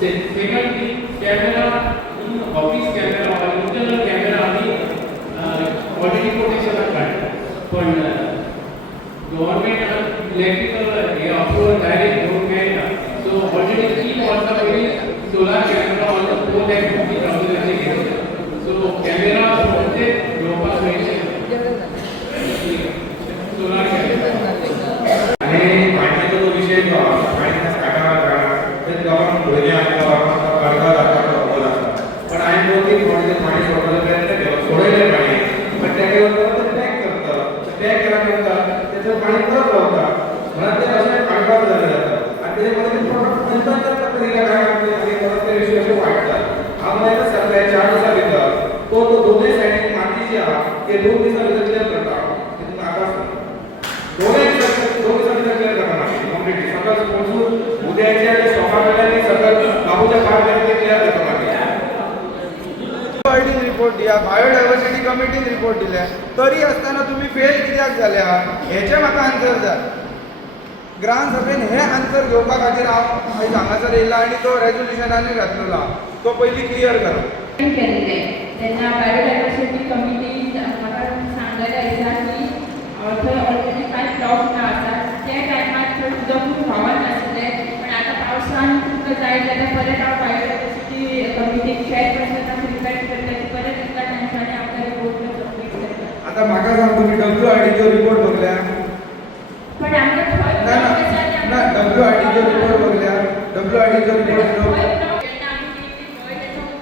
Secondly, camera, office camera or internal camera already quotation are cut. But government electrical approval direct government. So already three was the solar camera on the 4,50,000. So camera project global mention. Solar camera. आणि पाण्याचा जो विषय जो पाण्याचा साठा ते government भरणे अर्धा पण आय बोलते थोडे पाणी सोडायला प्रयत्न केला सोडायला पाणी पण त्या केवळ पॅक करतात पॅक केल्यानंतर त्याचं पाणी परत लावतात मला ते असं काढतात झालं जातं आणि त्याच्यामध्ये प्रॉडक्ट नंतर पद्धतीला काय करते आणि परत ते विषय वाढतात आम्हाला सगळ्या 4 दिवसाभितर तो दोन्ही साईडने माती जी आहे ते 2 दिवसाभितर क्लिअर करतात ते तुम्ही आकाश दोन्ही दिवसाभितर क्लिअर करणार कम्प्लीटली सकाळ पोहोचून उद्याच्या आणि सोमवारपर्यंत सकाळ बाबूच्या बाहेर क्लिअर करणार रिपोर्ट दिया बायोडायव्हर्सिटी कमिटीन रिपोर्ट दिल्या तरी असताना तुम्ही फेल कित्याक झाल्या हेचे म्हाका आन्सर जाय ग्रामसभेन हे आन्सर घेवपा खातीर हांव आयज हांगासर येयला आनी तो रेजोल्युशनानूय घातलेलो तो पयलीं क्लियर करा केल्ले तेन्ना बायोडायव्हर्सिटी कमिटी म्हाका सांगलेलें आसा की थंय ऑलरेडी कांय ब्लॉक ना आसा त्या टायमार थंय उदक खूब व्हांवत नासलें पण आतां पावसान तुमकां जाय जाल्यार परत हांव बायोडायव्हर्सिटी कमिटीक चेअरपर्सनाक रिक्वेस्ट करता की परत एका टायमांनी आपल्या रिपोर्ट सबमीट करता आता म्हाका सांग तुम्ही WRDचो रिपोर्ट बघल्या पण आमकां थंय ना WRDचो रिपोर्ट बघल्या WRDचो रिपोर्ट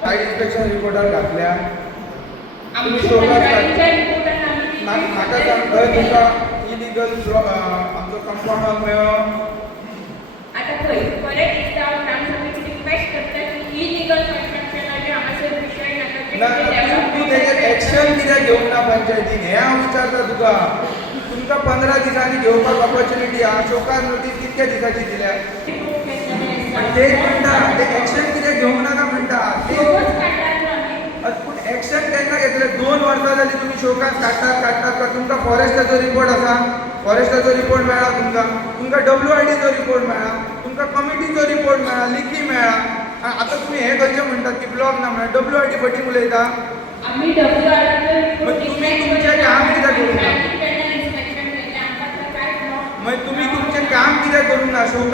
सायट इन्स्पेक्शन रिपोर्टार घातल्या तुम्ही म्हाका सांग थंय तुमकां इलिगल आमचो कंपाउंड मेळ्ळो आता थंय परत एकदा हांव ग्रामसभेक रिक्वेस्ट करता की इलिगल कन्स्ट्रक्शनाचे हांगासर विशय नाका तूं तेजेर एक्शन कित्याक घेवंक ना पंचायतीन हें हांव विचारता तुका तुमकां 15 दिसांनी घेवपाक ऑपॉर्च्युनिटी आहा शोकार नोटीस कितक्या दिसाची दिल्या ते म्हणटा ते एक्शन कित्याक घेवंक नाका म्हणटा पूण एक्शन केन्ना घेतले 2 वर्सां जाली तुमी शोकास काडटात तुमकां फॉरेस्टाचो रिपोर्ट आसा फॉरेस्टाचो रिपोर्ट मेळ्ळा तुमकां WRDचो रिपोर्ट मेळ्ळा तुमकां कमिटीचो रिपोर्ट मेळ्ळा लिखी मेळ्ळा आनी आतां तुमी हें खंयचें म्हणटात की ब्लॉक ना म्हणून WRD फटींग उलयता आमी WRDचो रिपोर्ट तुमी तुमचें काम कित्याक करूंक ना मागीर तुमी तुमचें काम कित्याक करूंक ना